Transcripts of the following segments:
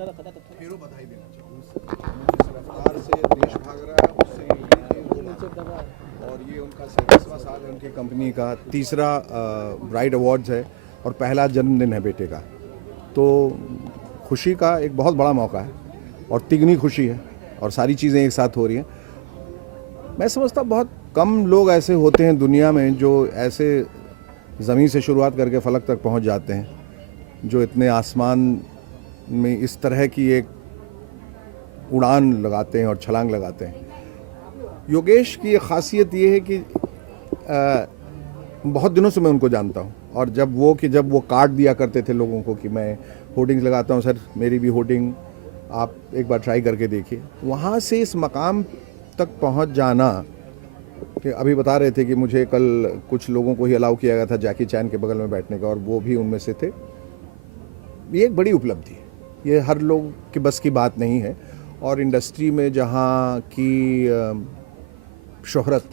ढेरों बधाई देना चाहूँगा। जिस रफ्तार से देश भाग रहा है उससे ये होना, और ये उनका 37वां साल है उनकी कंपनी का, तीसरा ब्राइड अवार्ड्स है और पहला जन्मदिन है बेटे का। तो खुशी का एक बहुत बड़ा मौका है और तिगनी खुशी है और सारी चीज़ें एक साथ हो रही हैं। मैं समझता बहुत कम लोग ऐसे होते हैं दुनिया में जो ऐसे ज़मीन से शुरुआत करके फलक तक पहुंच जाते हैं, जो इतने आसमान में इस तरह की एक उड़ान लगाते हैं और छलांग लगाते हैं। योगेश की एक ख़ासियत ये है कि बहुत दिनों से मैं उनको जानता हूँ, और जब वो कार्ड दिया करते थे लोगों को कि मैं होर्डिंग्स लगाता हूँ, सर मेरी भी होर्डिंग आप एक बार ट्राई करके देखिए, वहाँ से इस मकाम तक पहुँच जाना। कि अभी बता रहे थे कि मुझे कल कुछ लोगों को ही अलाउ किया गया था जैकी चैन के बगल में बैठने का, और वो भी उनमें से थे। ये एक बड़ी उपलब्धि है, ये हर लोग की बस की बात नहीं है। और इंडस्ट्री में जहाँ की शोहरत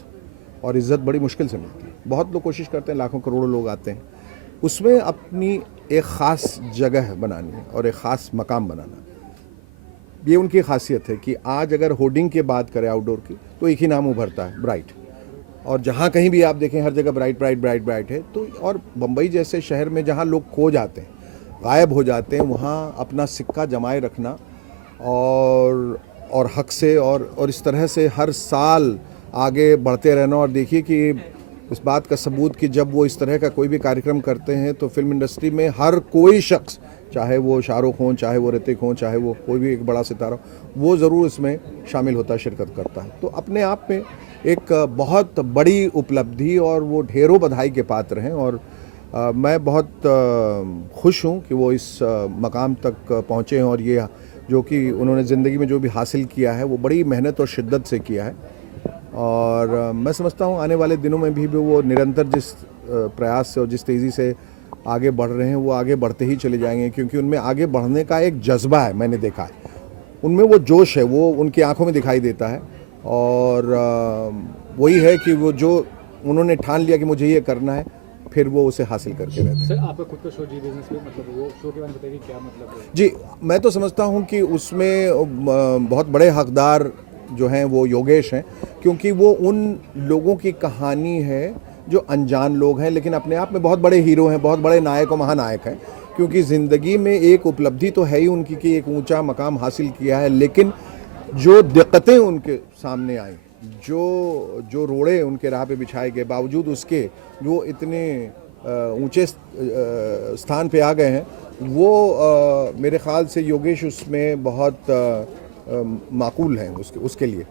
और इज़्ज़त बड़ी मुश्किल से मिलती है, बहुत लोग कोशिश करते हैं, लाखों करोड़ों लोग आते हैं, उसमें अपनी एक ख़ास जगह बनानी है और एक ख़ास मकाम बनाना। ये उनकी खासियत है कि आज अगर होर्डिंग की बात करें आउटडोर की, तो एक ही नाम उभरता है, ब्राइट। और जहाँ कहीं भी आप देखें हर जगह ब्राइट ब्राइट ब्राइट ब्राइट है। तो और बम्बई जैसे शहर में जहाँ लोग खो जाते हैं, गायब हो जाते हैं, वहाँ अपना सिक्का जमाए रखना और हक से और इस तरह से हर साल आगे बढ़ते रहना। और देखिए कि इस बात का सबूत कि जब वो इस तरह का कोई भी कार्यक्रम करते हैं तो फिल्म इंडस्ट्री में हर कोई शख्स, चाहे वो शाहरुख हों, चाहे वो ऋतिक हों, चाहे वो कोई भी एक बड़ा सितारा, वो ज़रूर इसमें शामिल होता है, शिरकत करता है। तो अपने आप में एक बहुत बड़ी उपलब्धि और वो ढेरों बधाई के पात्र हैं। और मैं बहुत खुश हूँ कि वो इस मकाम तक पहुँचे हैं, और ये जो कि उन्होंने ज़िंदगी में जो भी हासिल किया है वो बड़ी मेहनत और शिद्दत से किया है। और मैं समझता हूँ आने वाले दिनों में भी वो निरंतर जिस प्रयास से और जिस तेज़ी से आगे बढ़ रहे हैं, वो आगे बढ़ते ही चले जाएंगे, क्योंकि उनमें आगे बढ़ने का एक जज्बा है, मैंने देखा है। उनमें वो जोश है, वो उनकी आंखों में दिखाई देता है। और वही है कि वो जो उन्होंने ठान लिया कि मुझे ये करना है, फिर वो उसे हासिल करके रहते हैं। सर आपका खुद का शो जी बिजनेस में, मतलब वो शो के बारे में बताइए क्या मतलब है? जी, मैं तो समझता हूँ कि उसमें बहुत बड़े हकदार जो हैं वो योगेश हैं, क्योंकि वो उन लोगों की कहानी है जो अनजान लोग हैं, लेकिन अपने आप में बहुत बड़े हीरो हैं, बहुत बड़े नायक और महानायक हैं। क्योंकि ज़िंदगी में एक उपलब्धि तो है ही उनकी कि एक ऊंचा मकाम हासिल किया है, लेकिन जो दिक्कतें उनके सामने आई, जो रोड़े उनके राह पे बिछाए गए, बावजूद उसके वो इतने ऊंचे स्थान पे आ गए हैं, वो मेरे ख़्याल से योगेश उसमें बहुत माकूल हैं उसके लिए।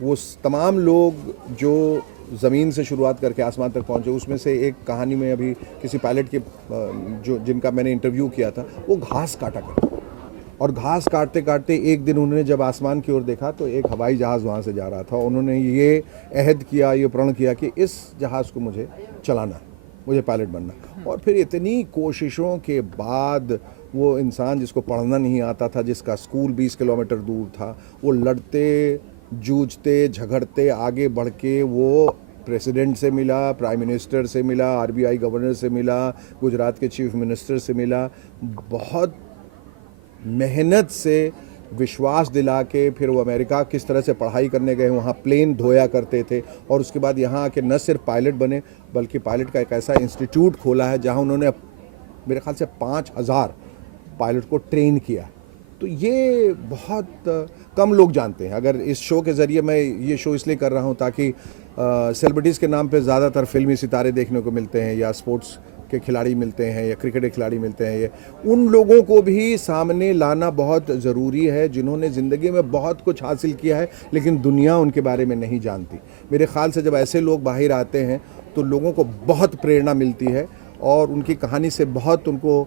वो तमाम लोग जो ज़मीन से शुरुआत करके आसमान तक पहुँचे, उसमें से एक कहानी में अभी किसी पायलट के जिनका मैंने इंटरव्यू किया था, वो घास काटा करते, और घास काटते काटते एक दिन उन्होंने जब आसमान की ओर देखा तो एक हवाई जहाज़ वहाँ से जा रहा था। उन्होंने ये अहद किया, ये प्रण किया कि इस जहाज़ को मुझे चलाना है, मुझे पायलट बनना। और फिर इतनी कोशिशों के बाद वो इंसान जिसको पढ़ना नहीं आता था, जिसका स्कूल 20 किलोमीटर दूर था, वो लड़ते जूझते झगड़ते आगे बढ़ के वो प्रेसिडेंट से मिला, प्राइम मिनिस्टर से मिला, आरबीआई गवर्नर से मिला, गुजरात के चीफ मिनिस्टर से मिला, बहुत मेहनत से विश्वास दिला के फिर वो अमेरिका किस तरह से पढ़ाई करने गए, वहाँ प्लेन धोया करते थे, और उसके बाद यहाँ आके न सिर्फ पायलट बने बल्कि पायलट का एक ऐसा इंस्टीट्यूट खोला है जहाँ उन्होंने मेरे ख्याल से 5000 पायलट को ट्रेन किया। तो ये बहुत कम लोग जानते हैं। अगर इस शो के ज़रिए, मैं ये शो इसलिए कर रहा हूँ ताकि सेलिब्रिटीज़ के नाम पे ज़्यादातर फिल्मी सितारे देखने को मिलते हैं, या स्पोर्ट्स के खिलाड़ी मिलते हैं, या क्रिकेट के खिलाड़ी मिलते हैं, ये उन लोगों को भी सामने लाना बहुत ज़रूरी है जिन्होंने ज़िंदगी में बहुत कुछ हासिल किया है लेकिन दुनिया उनके बारे में नहीं जानती। मेरे ख़्याल से जब ऐसे लोग बाहर आते हैं तो लोगों को बहुत प्रेरणा मिलती है, और उनकी कहानी से बहुत उनको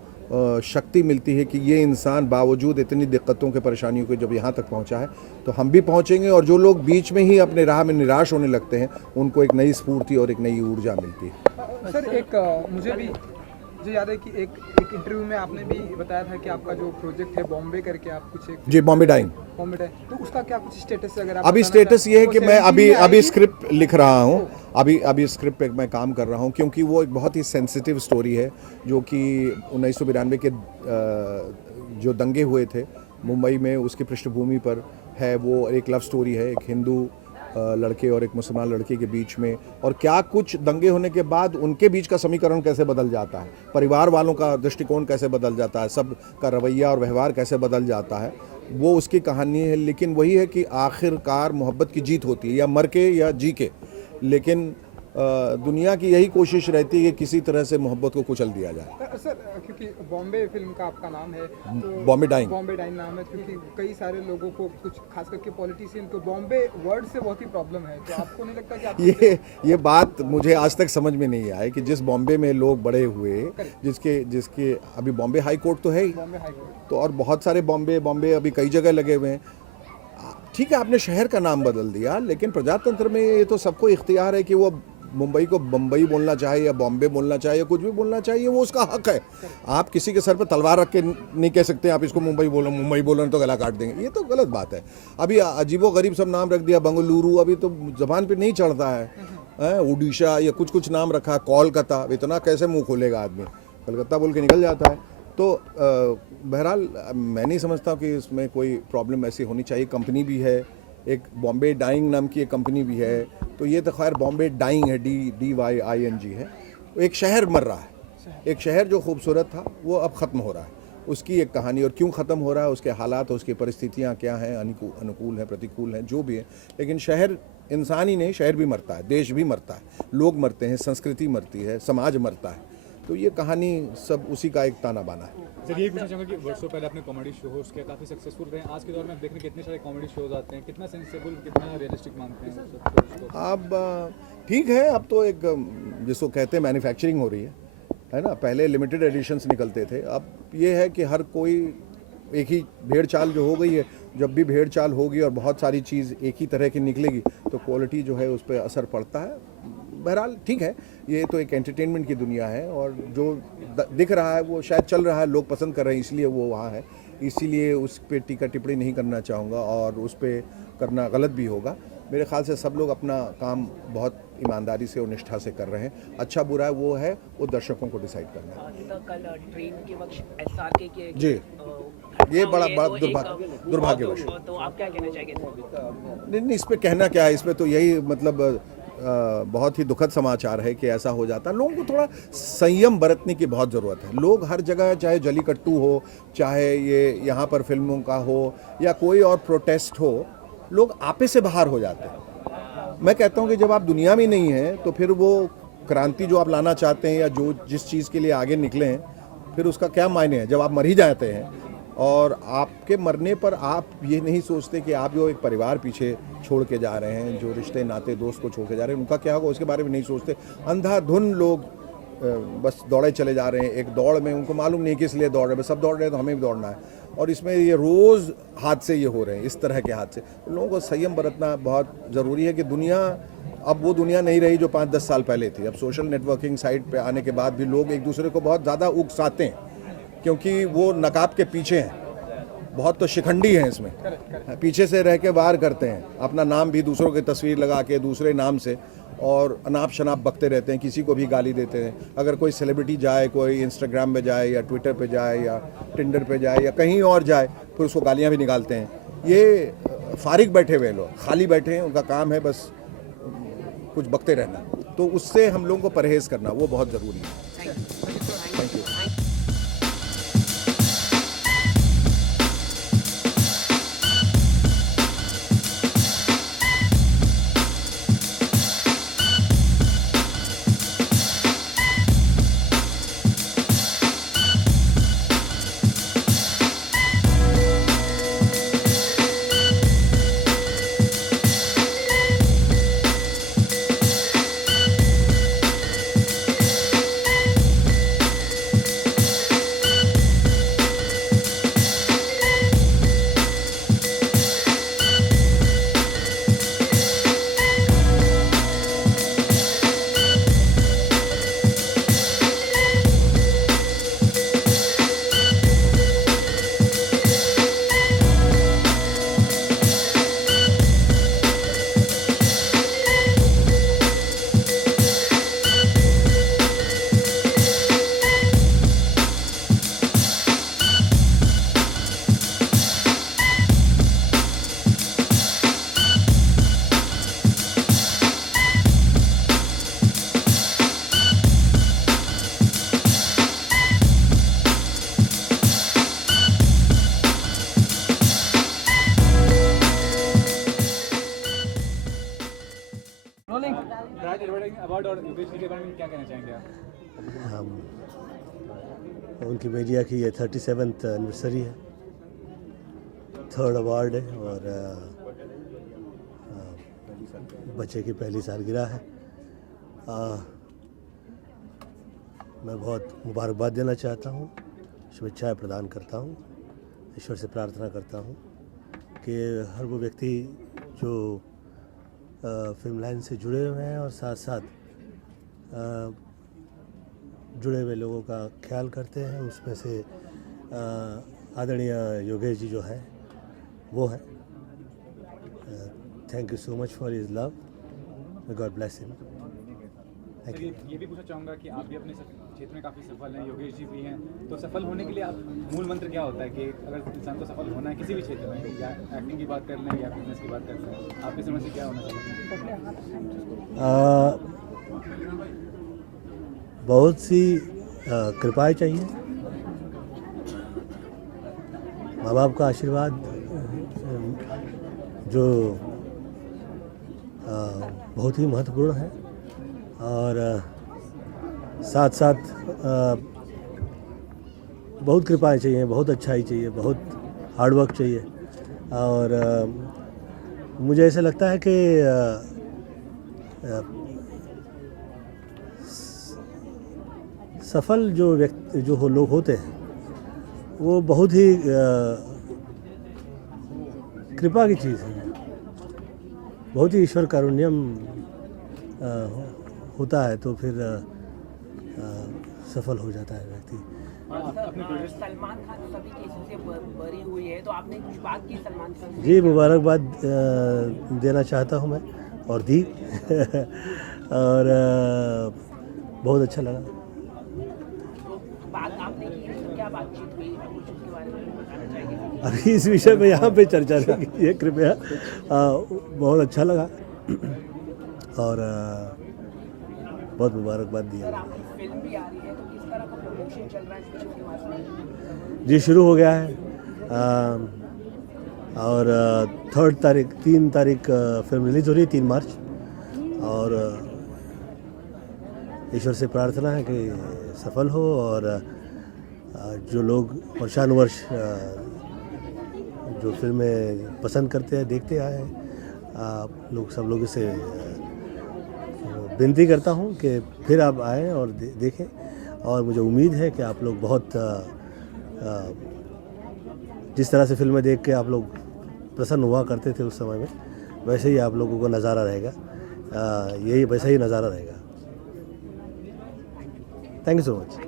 शक्ति मिलती है कि ये इंसान बावजूद इतनी दिक्कतों के परेशानियों के जब यहाँ तक पहुँचा है तो हम भी पहुँचेंगे। और जो लोग बीच में ही अपने राह में निराश होने लगते हैं, उनको एक नई स्फूर्ति और एक नई ऊर्जा मिलती है। सर मुझे याद है कि एक इंटरव्यू में आपने भी बताया था कि आपका जो प्रोजेक्ट है बॉम्बे करके, आप कुछ जी, बॉम्बे डाइंग, तो उसका क्या कुछ स्टेटस है? अगर आप अभी स्टेटस ये है कि मैं अभी स्क्रिप्ट लिख रहा हूँ, अभी स्क्रिप्ट पे मैं काम कर रहा हूँ, क्योंकि वो एक बहुत ही सेंसिटिव स्टोरी है जो कि 1992 के जो दंगे हुए थे मुंबई में, उसकी पृष्ठभूमि पर है। वो एक लव स्टोरी है, एक हिंदू लड़के और एक मुसलमान लड़के के बीच में, और क्या कुछ दंगे होने के बाद उनके बीच का समीकरण कैसे बदल जाता है, परिवार वालों का दृष्टिकोण कैसे बदल जाता है, सब का रवैया और व्यवहार कैसे बदल जाता है, वो उसकी कहानी है। लेकिन वही है कि आखिरकार मोहब्बत की जीत होती है, या मर के या जी के। लेकिन दुनिया की यही कोशिश रहती है कि किसी तरह से मोहब्बत को कुचल दिया जाए। सर क्योंकि बॉम्बे फिल्म का आपका नाम है तो बॉम्बे डाइंग। बॉम्बे डाइंग नाम है, क्योंकि कई सारे लोगों को, कुछ खास करके पॉलिटिशियन को बॉम्बे वर्ड से बहुत ही प्रॉब्लम है, तो आपको नहीं लगता कि आप ये बात मुझे आज तक समझ में नहीं आई कि जिस बॉम्बे में लोग बड़े हुए, जिसके अभी बॉम्बे हाई कोर्ट तो है ही, बॉम्बे हाई कोर्ट तो और बहुत सारे बॉम्बे अभी कई जगह लगे हुए हैं। ठीक है, आपने शहर का नाम बदल दिया, लेकिन प्रजातंत्र में ये तो सबको इख्तियार है कि वो मुंबई को बम्बई बोलना चाहे या बॉम्बे बोलना चाहे या कुछ भी बोलना चाहिए, वो उसका हक है। आप किसी के सर पर तलवार रख के नहीं कह सकते आप इसको मुंबई बोलो तो गला काट देंगे, ये तो गलत बात है। अभी अजीबो गरीब सब नाम रख दिया, बंगलुरु अभी तो जबान पे नहीं चढ़ता है, उड़ीसा या कुछ नाम रखा, कोलकाता, इतना कैसे मुंह खोलेगा आदमी, कलकत्ता बोल के निकल जाता है। तो बहरहाल मैं नहीं समझता कि इसमें कोई प्रॉब्लम ऐसी होनी चाहिए। कंपनी भी है, एक बॉम्बे डाइंग नाम की एक कंपनी भी है, तो ये तो खैर बॉम्बे डाइंग है, DYING है। एक शहर मर रहा है, एक शहर जो खूबसूरत था वो अब ख़त्म हो रहा है, उसकी एक कहानी। और क्यों ख़त्म हो रहा है, उसके हालात, उसकी परिस्थितियाँ क्या हैं, अनुकूल हैं, प्रतिकूल हैं, जो भी है। लेकिन शहर इंसान ही नहीं, शहर भी मरता है, देश भी मरता है, लोग मरते हैं, संस्कृति मरती है, समाज मरता है। तो ये कहानी सब उसी का एक ताना बाना है। सर ये पूछना चाहूँगा कि वर्षों पहले अपने कॉमेडी शो होस्ट किया, काफ़ी सक्सेसफुल रहे। आज के दौर में आप देख रहे हैं कितने सारे कॉमेडी शोज आते हैं, कितना सेंसेबल, कितना रियलिस्टिक मानते हैं सब शोज को? अब ठीक है, अब तो एक जिसको कहते हैं मैन्युफैक्चरिंग हो रही है ना। पहले लिमिटेड एडिशंस निकलते थे, अब ये है कि हर कोई एक ही भेड़ चाल जो हो गई है। जब भी भेड़ चाल होगी और बहुत सारी चीज़ एक ही तरह की निकलेगी तो क्वालिटी जो है उस पर असर पड़ता है। बहरहाल ठीक है, ये तो एक एंटरटेनमेंट की दुनिया है, और जो दिख रहा है वो शायद चल रहा है, लोग पसंद कर रहे हैं, इसलिए वो वहाँ है। इसीलिए उस पर टीका टिप्पणी नहीं करना चाहूँगा, और उस पर करना गलत भी होगा। मेरे ख्याल से सब लोग अपना काम बहुत ईमानदारी से और निष्ठा से कर रहे हैं। अच्छा बुरा है वो दर्शकों को डिसाइड करना है। कल ट्रेन के वक्त SRK के जी, ये बड़ा तो दुर्भाग्यवश। तो आप क्या कहना चाहेंगे? नहीं, इस पर कहना क्या है, इस पर तो यही मतलब बहुत ही दुखद समाचार है कि ऐसा हो जाता है। लोगों को थोड़ा संयम बरतने की बहुत ज़रूरत है। लोग हर जगह, चाहे जलीकट्टू हो, चाहे ये यहाँ पर फिल्मों का हो या कोई और प्रोटेस्ट हो, लोग आपे से बाहर हो जाते हैं। मैं कहता हूँ कि जब आप दुनिया में नहीं हैं तो फिर वो क्रांति जो आप लाना चाहते हैं या जिस चीज़ के लिए आगे निकले हैं, फिर उसका क्या मायने है जब आप मर ही जाते हैं। और आपके मरने पर आप ये नहीं सोचते कि आप जो एक परिवार पीछे छोड़ के जा रहे हैं, जो रिश्ते नाते दोस्त को छोड़ के जा रहे हैं, उनका क्या होगा उसके बारे में नहीं सोचते। अंधाधुन लोग बस दौड़े चले जा रहे हैं एक दौड़ में, उनको मालूम नहीं किस लिए दौड़ रहे हैं, बस सब दौड़ रहे हैं तो हमें भी दौड़ना है। और इसमें ये रोज़ हादसे ये हो रहे हैं, इस तरह के हादसे। तो लोगों को संयम बरतना बहुत ज़रूरी है कि दुनिया अब वो दुनिया नहीं रही जो 5-10 साल पहले थी। अब सोशल नेटवर्किंग साइट पे आने के बाद भी लोग एक दूसरे को बहुत ज़्यादा उकसाते हैं, क्योंकि वो नकाब के पीछे हैं। बहुत तो शिखंडी हैं इसमें, पीछे से रह के वार करते हैं, अपना नाम भी दूसरों की तस्वीर लगा के दूसरे नाम से, और अनाप शनाप बकते रहते हैं, किसी को भी गाली देते हैं। अगर कोई सेलिब्रिटी जाए, कोई इंस्टाग्राम पे जाए या ट्विटर पे जाए या टिंडर पे जाए या कहीं और जाए, फिर उसको गालियाँ भी निकालते हैं। ये फारिग बैठे हुए लोग, खाली बैठे हैं, उनका काम है बस कुछ बकते रहना। तो उससे हम लोगों को परहेज़ करना वो बहुत ज़रूरी है। Thank you. सिंह अवार्ड और योगेश जी के बारे में क्या कहना चाहेंगे आप? हम उनकी मीडिया की ये 37th एनिवर्सरी है, 3rd अवार्ड है और बच्चे की पहली सालगिरह है। मैं बहुत मुबारकबाद देना चाहता हूँ, शुभेच्छाएं प्रदान करता हूँ, ईश्वर से प्रार्थना करता हूँ कि हर वो व्यक्ति जो फिल्म लाइन से जुड़े हुए हैं और साथ साथ जुड़े हुए लोगों का ख्याल करते हैं, उसमें से आदरणीय योगेश जी जो है वो है। Thank you so much for his love, God bless him. Thank you. ये भी पूछना चाहूँगा कि आप भी अपने क्षेत्र में काफ़ी सफल हैं, योगेश जी भी हैं, तो सफल होने के लिए आप मूल मंत्र क्या होता है कि अगर इंसान को सफल होना है किसी भी क्षेत्र में, या एक्टिंग की बात कर लें या बिजनेस की बात कर लें, आपकी समझ से क्या होना चाहिए? बहुत सी कृपाएं चाहिए, माँ बाप का आशीर्वाद जो बहुत ही महत्वपूर्ण है, और साथ साथ बहुत कृपाएं चाहिए, बहुत अच्छाई चाहिए, बहुत हार्डवर्क चाहिए। और मुझे ऐसा लगता है कि सफल जो व्यक्ति जो लोग होते हैं वो बहुत ही कृपा की चीज़ है, बहुत ही ईश्वर कारुण्यम होता है, तो फिर सफल हो जाता है व्यक्ति। सलमान खान सभी केसों से बरी हुई है, तो आपने कुछ बात की सलमान खान से? जी, मुबारकबाद देना चाहता हूँ मैं, और दी और बहुत अच्छा लगा। बात आपने की, क्या बातचीत हुई, कुछ उसके बारे में बताना चाहेंगे? अभी इस विषय में यहाँ पे चर्चा नहीं कीजिए कृपया। बहुत अच्छा लगा और बहुत मुबारकबाद दिया। सर, आपकी फिल्म भी आ रही है, तो किस तरह का प्रमोशन चल रहा है फिल्म के बारे में? जी, शुरू हो गया है और 3 तारीख फिल्म रिलीज़ हो रही है, 3 मार्च। और ईश्वर से प्रार्थना है कि सफल हो, और जो लोग वर्षानुवर्ष जो फिल्में पसंद करते हैं, देखते आए हैं, आप लोग सब लोगों से विनती करता हूं कि फिर आप आएँ और देखें। और मुझे उम्मीद है कि आप लोग बहुत जिस तरह से फिल्में देख के आप लोग प्रसन्न हुआ करते थे उस समय में, वैसे ही आप लोगों को नज़ारा रहेगा, यही वैसा ही नज़ारा रहेगा। Thank you so much.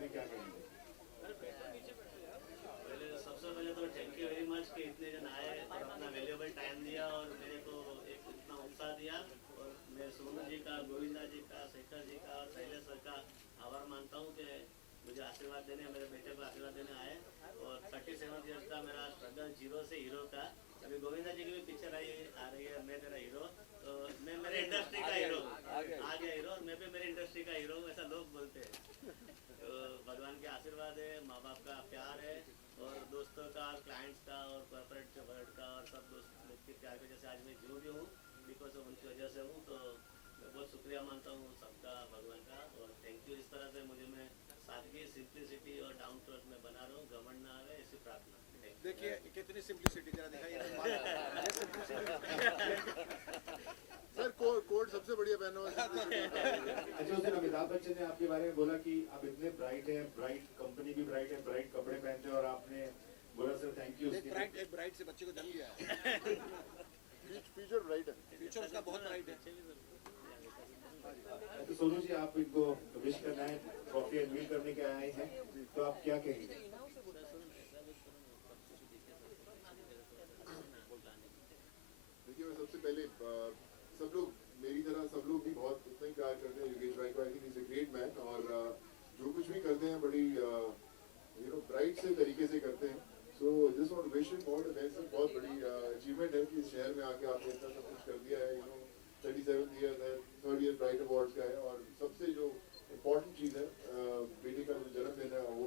देने क्या कहेंगे? सबसे पहले तो थैंक यू वेरी मच कि इतने जन आए और अपना वैल्यूएबल टाइम दिया और मेरे को एक इतना उत्साह दिया। और मैं सोनू जी का, गोविंदा जी का, शेखर जी का और शैलेश सर का आभार मानता हूँ कि मुझे आशीर्वाद देने, मेरे बेटे को आशीर्वाद देने आए। और 37 ईयर्स का मेरा स्ट्रगल जीरो से हीरो का। अभी गोविंदा जी की भी पिक्चर आ रही है, मैं तेरा हीरो। तो मैं मेरे इंडस्ट्री का हीरो आ गया हीरो, और मैं भी मेरी इंडस्ट्री का हीरो हूँ, ऐसा लोग बोलते हैं। तो भगवान के आशीर्वाद है, माँ बाप का प्यार है, और दोस्तों का, क्लाइंट्स का, और कॉर्पोरेट वर्ल्ड का, और सब दोस्त लोग के प्यार की वजह से आज मैं जो भी हूँ बिकॉज ऑफ उनकी वजह से हूँ। तो मैं बहुत शुक्रिया मानता हूँ सबका, भगवान का। और थैंक यू। इस तरह से मुझे मैं सादगी, सिंप्लिसिटी और डाउन टू अर्थ में बना रहा हूँ, घमंड ना आवे, ऐसी प्रार्थना। देखिए कितनी सिंप्लिसिटी, जरा दिखाइए सर। कोड सबसे बढ़िया पहनो। अच्छा, उस दिन अमिताभ बच्चन ने आपके बारे में बोला कि आप इतने ब्राइट हैं, ब्राइट कंपनी भी ब्राइट है, ब्राइट कपड़े पहनते हैं, और आपने बोला सर थैंक यू। एक ब्राइट से बच्चे को जन्म दिया है। फ्यूचर ब्राइट है, फ्यूचर उसका बहुत ब्राइट है। तो सोनू जी, आप इनको विश करना है, ट्रॉफी अनवील करने के आए हैं, तो आप क्या कहेंगे? देखिए, मैं सबसे पहले सब लोग मेरी तरह सब लोग भी बहुत उतना ही प्यार करते हैं योगेश भाई को। I think is a great man, और जो कुछ भी करते हैं बड़ी ब्राइट से तरीके से करते हैं। So just want to wish him all the best. बहुत बड़ी अचीवमेंट है कि इस शहर में आके आपने इतना सब कुछ कर दिया है। 37 ईयर है, 3rd ईयर ब्राइट अवार्ड्स का है, और सबसे जो इम्पोर्टेंट चीज़ है बेटे का जो जन्मदिन है वो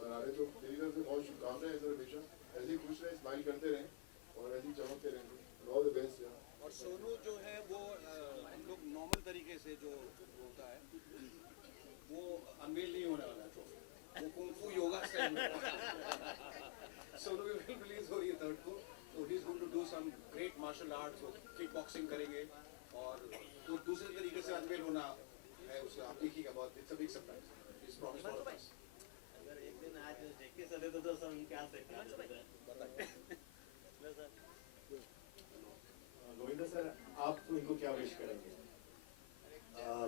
मना रहे। तो मेरी तरफ से बहुत शुभकामनाएं हैं सर। हमेशा ऐसे ही खुश रहें, स्माइल करते रहें, और ऐसे ही चमकते रहें। All the best. और सोनू जो है वो हम लोग नॉर्मल तरीके से जो होता है वो अनवील नहीं होने वाला है, वो कुंफू योगा स्टाइल में सोनू की फिल्म रिलीज हो रही है 3rd को, तो he is going to do some great martial arts, वो किक बॉक्सिंग करेंगे, और तो दूसरे तरीके से अनवील होना है उसे। आप देखिएगा, बहुत इट्स अ बिग सरप्राइज। इस प्रॉमिस फॉर अस। अगर एक दिन आज देखिए चले तो सब क्या सकते हैं, गोविंदा सर, आप तो इनको क्या विश करेंगे?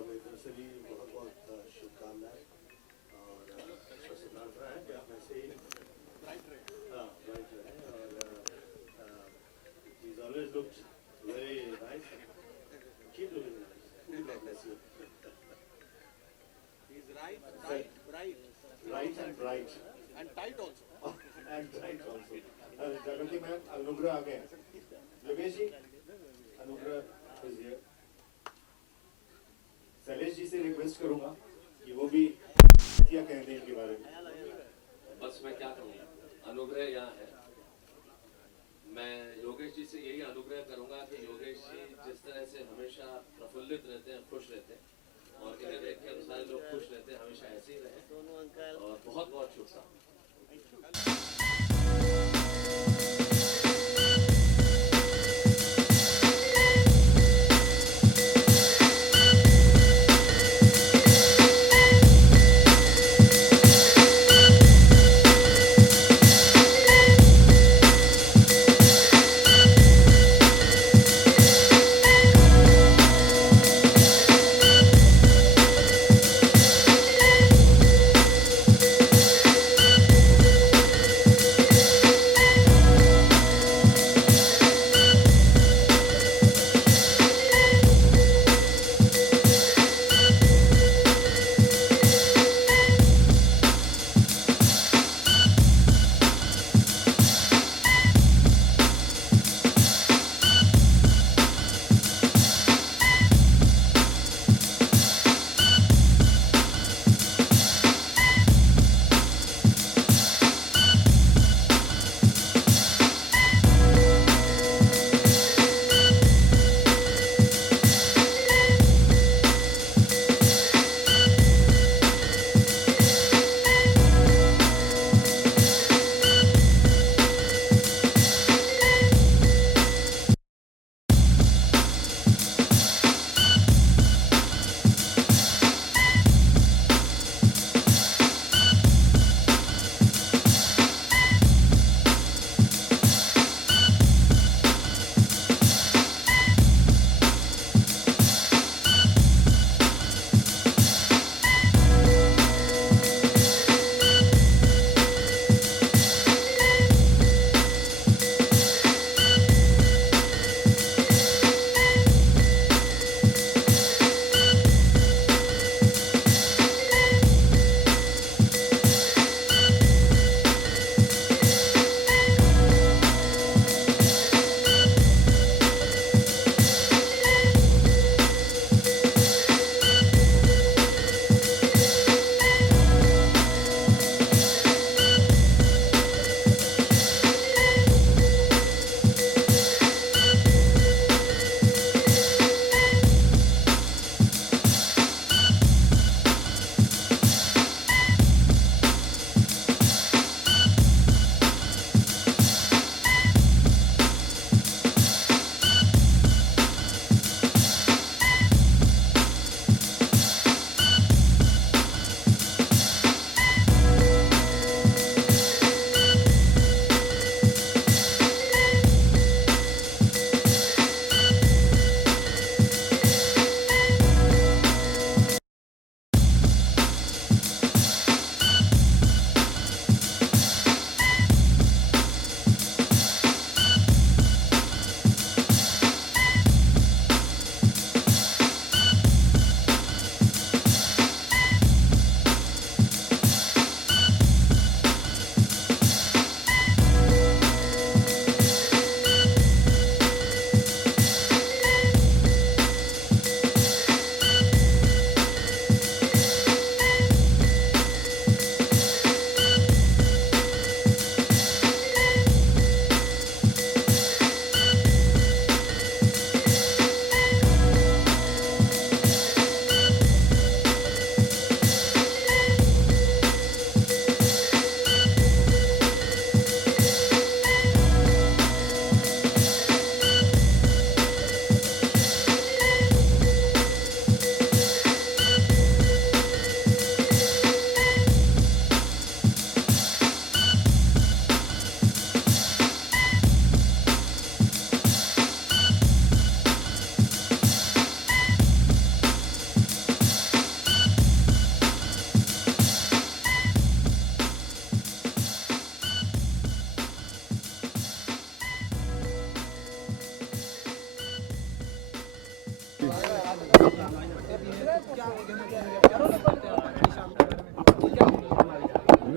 मेरी तरफ से भी बहुत बहुत शुभकामनाएं, और ईश्वर से प्रार्थना है कि आप ऐसे ही ब्राइट रहे, और he's always looked very nice. Keep looking nice. God bless you. He is right and bright. and tight also. And tight also. जागृति मैम, अनुग्रह आ गए हैं। योगेश जी, अनुग्रह is here. शैलेश जी से रिक्वेस्ट करूंगा कि वो भी क्या कहते हैं इनके बारे में। बस मैं क्या कहूँगा, अनुग्रह यहाँ है। मैं योगेश जी से यही अनुग्रह करूंगा कि योगेश जी जिस तरह से हमेशा प्रफुल्लित रहते हैं, खुश रहते हैं, और इन्हें देख के सारे लोग खुश रहते हैं, हमेशा ऐसे ही रहें। और बहुत बहुत शुभकामनाएं।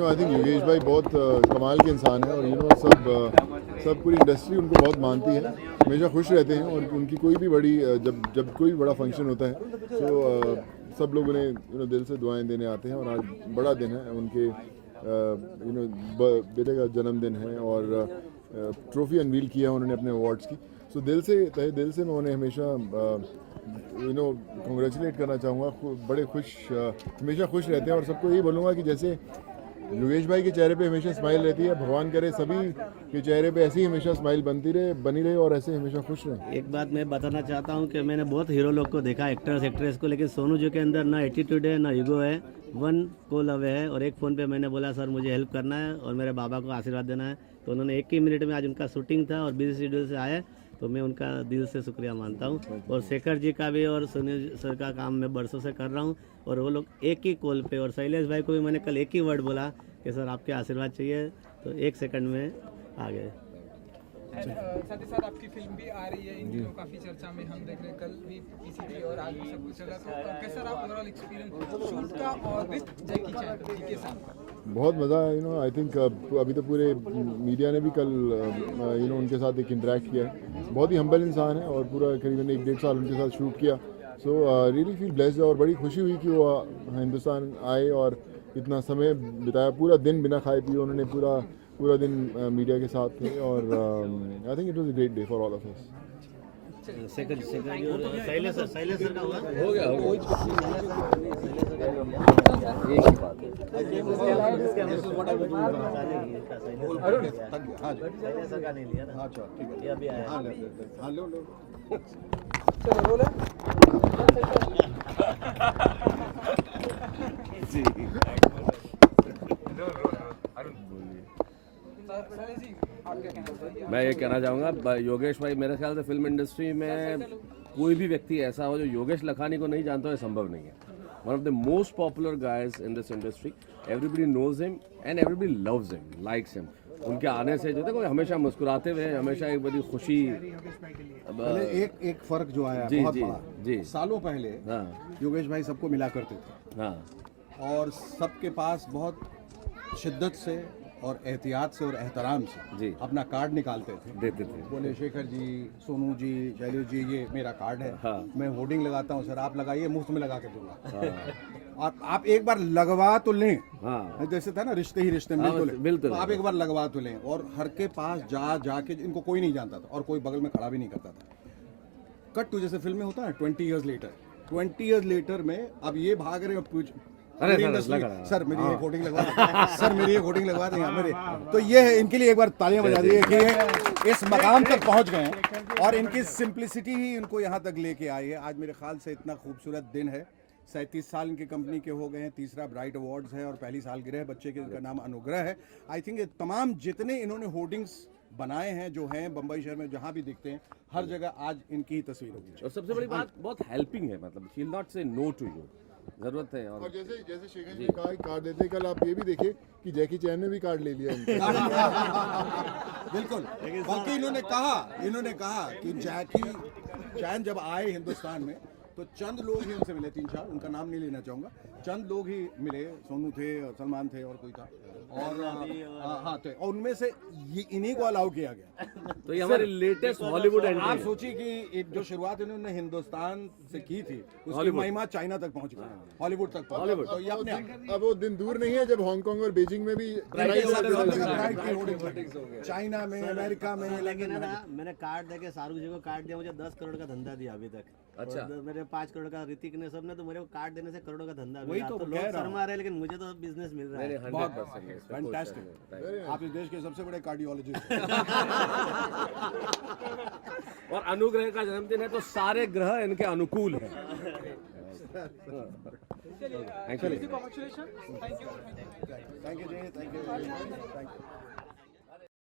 आई थिंक योगेश भाई बहुत कमाल के इंसान है और सब पूरी इंडस्ट्री उनको बहुत मानती है, हमेशा खुश रहते हैं और उनकी कोई भी बड़ी जब कोई भी बड़ा फंक्शन होता है तो सब लोग उन्हें दिल से दुआएं देने आते हैं और आज बड़ा दिन है उनके बेटे का जन्मदिन है और ट्रॉफी अनवील किया उन्होंने अपने अवार्ड्स की। सो तहे दिल से मैं उन्हें हमेशा कॉन्ग्रेचुलेट करना चाहूँगा। बड़े हमेशा खुश रहते हैं और सबको यही बोलूँगा कि जैसे योगेश भाई के चेहरे पे हमेशा स्माइल रहती है, भगवान करे सभी के चेहरे पे ऐसी हमेशा स्माइल बनी रहे और ऐसे हमेशा खुश रहे। एक बात मैं बताना चाहता हूँ कि मैंने बहुत हीरो लोग को देखा, एक्टर्स एक्ट्रेस को, लेकिन सोनू जी के अंदर ना एटीट्यूड है ना ईगो है, वन कॉल अवे है। और एक फ़ोन पे मैंने बोला सर मुझे हेल्प करना है और मेरे बाबा को आशीर्वाद देना है, तो उन्होंने एक ही मिनट में, आज उनका शूटिंग था और बिजी शेड्यूल से आए, तो मैं उनका दिल से शुक्रिया मानता हूँ। और शेखर जी का भी और सुनील सर का काम मैं बरसों से कर रहा हूँ और वो लोग एक ही कॉल पे, और शैलेश भाई को भी मैंने कल एक ही वर्ड बोला कि सर आपके आशीर्वाद चाहिए, तो 1 सेकंड में आ गए। साथ ही साथ आपकी फिल्म भी आ रही है, इन दिनों काफी चर्चा में हम देख रहे हैं, कल भी पीसीपी और आज भी सब कुछ चला। तो कैसा रहा ओवरऑल एक्सपीरियंस शूट का और विद जैकी चैन जी के साथ? बहुत मज़ा आया। आई थिंक अभी तो पूरे मीडिया ने भी कल उनके साथ एक इंटरेक्ट किया है। बहुत ही हम्बल इंसान है और पूरा करीबन 1-1.5 साल उनके साथ शूट किया। सो रियली फील ब्लेस्ड और बड़ी खुशी हुई कि वो हिंदुस्तान आए और इतना समय बिताया, पूरा दिन बिना खाए पिए उन्होंने पूरा दिन मीडिया के साथ थे और I think it was a great day for all of us. Shekhar ji और शैलेश सर का हुआ हो गया एक ही बात है। शैलेश सर का नहीं लिया ना, अच्छा ठीक है, ये अभी आया। हाँ लो चलो रोल मैं ये कहना चाहूँगा, योगेश भाई, मेरे ख्याल से फिल्म इंडस्ट्री में कोई भी व्यक्ति ऐसा हो जो योगेश लखानी को नहीं जानता, ये संभव नहीं है। One of the most popular guys in this industry, everybody knows him and everybody loves him, likes him. उनके आने से जो देखो हमेशा मुस्कुराते हुए, हमेशा एक बड़ी खुशी। पहले एक फर्क जो आया जी, बहुत जी, बड़ा, जी। सालों पहले हाँ योगेश भाई सबको मिला करते थे हाँ और सबके पास बहुत शिद्दत से और एहतियात से और एहतराम से जी अपना कार्ड निकालते थे, देते थे। बोले शेखर जी, सोनू जी, शैलेश जी, ये मेरा कार्ड है, हाँ। मैं होर्डिंग लगाता हूँ सर, आप लगाइए, मुफ्त में लगा के दूंगा। आप एक बार लगवा तो लें, हाँ जैसे था ना रिश्ते ही रिश्ते में, हाँ, तो लें, बिल्कुल। तो आप एक बार लगवा तो लें। और हर के पास जाके इनको कोई नहीं जानता था और कोई बगल में खड़ा भी नहीं करता था। कट टू जैसे फिल्म में होता है 20 ईयर्स लेटर में अब ये भाग रहे हैं अरे पूरी सर, इंडस्ट्री, लगा। सर मेरी ये कोडिंग लगवा दें, सर मेरी ये कोडिंग लगवा दें मेरे। तो ये है, इनके लिए एक बार तालियां बजा दी कि ये इस मकाम तक पहुंच गए हैं और इनकी सिंप्लिसिटी ही इनको यहाँ तक लेके आई है। आज मेरे ख्याल से इतना खूबसूरत दिन है, 37 साल इनकी कंपनी के हो गए हैं, तीसरा ब्राइट अवार्ड्स है और पहली सालगिरह बच्चे के, जिनका नाम अनुग्रह है। आई थिंक ये तमाम जितने इन्होंने होर्डिंग्स बनाए हैं जो हैं बम्बई शहर में जहाँ भी दिखते हैं, हर जगह आज इनकी ही तस्वीर होगी। और सबसे बड़ी बात, बहुत हेल्पिंग है, मतलब शी विल नॉट से नो टू यू, जरूरत है। और जैसे शेखर जी ने कहा कार्ड देते, कल आप ये भी देखिए कि जैकी चैन ने भी कार्ड ले लिया इनका। बिल्कुल, बल्कि इन्होंने कहा कि जैकी चैन जब आए हिंदुस्तान में तो चंद लोग ही उनसे मिले, 3-4, उनका नाम नहीं लेना चाहूँगा, चंद लोग ही मिले, सोनू थे, सलमान थे और कोई था और हाँ थे, और उनमें से इन्हीं को अलाउ किया गया। तो ये हमारी लेटेस्ट हॉलीवुड आप एंट्री। सोचिए कि जो शुरुआत इन्होंने हिंदुस्तान से की थी, उसकी महिमा चाइना तक पहुंच गई, हॉलीवुड तक पहुंच गई। तो ये अपने अब वो दिन दूर नहीं है जब हांगकांग और बीजिंग में भी चाइना में, अमेरिका में। लेकिन है ना, मैंने कार्ड देके शाहरुख जी को कार्ड दिया, मुझे 10 करोड़ का धंधा दिया अभी तक। अच्छा। और मेरे 5 करोड़ का ऋतिक ने, सबने, तो मेरे को कार्ड देने से करोड़ों का धंधा वही मिला। तो तो कह लोग रहा हूं। शर्मा रहे, लेकिन मुझे तो बिजनेस मिल रहा है। 100% है, इसमें कोई फैंटास्टिक, शक नहीं। आप इस देश के सबसे बड़े कार्डियोलॉजिस्ट हैं। और अनुग्रह का जन्मदिन है तो सारे ग्रह इनके अनुकूल हैं। चलिए, थैंक यू जी, थैंक यू।